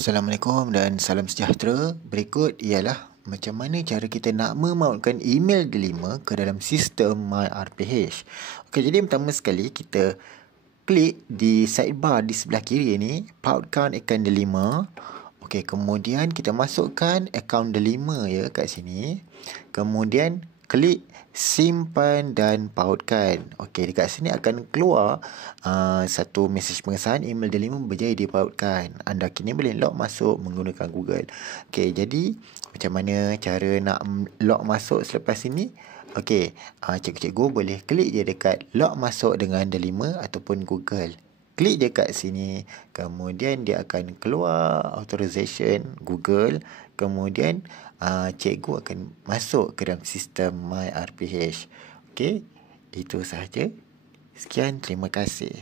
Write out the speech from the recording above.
Assalamualaikum dan salam sejahtera. Berikut ialah macam mana cara kita nak memautkan email Delima ke dalam sistem MyRPH. Okey, jadi pertama sekali kita klik di sidebar di sebelah kiri ni, pautkan akaun Delima. Okey, kemudian kita masukkan akaun Delima ya kat sini. Kemudian klik simpan dan pautkan. Okey, dekat sini akan keluar satu mesej pengesahan email Delima berjaya dipautkan. Anda kini boleh log masuk menggunakan Google. Okey, jadi macam mana cara nak log masuk selepas ini? Okey, cikgu boleh klik je dekat log masuk dengan Delima ataupun Google. Klik je kat sini, kemudian dia akan keluar authorization Google, kemudian cikgu akan masuk ke dalam sistem MyRPH. Okey, itu sahaja. Sekian, terima kasih.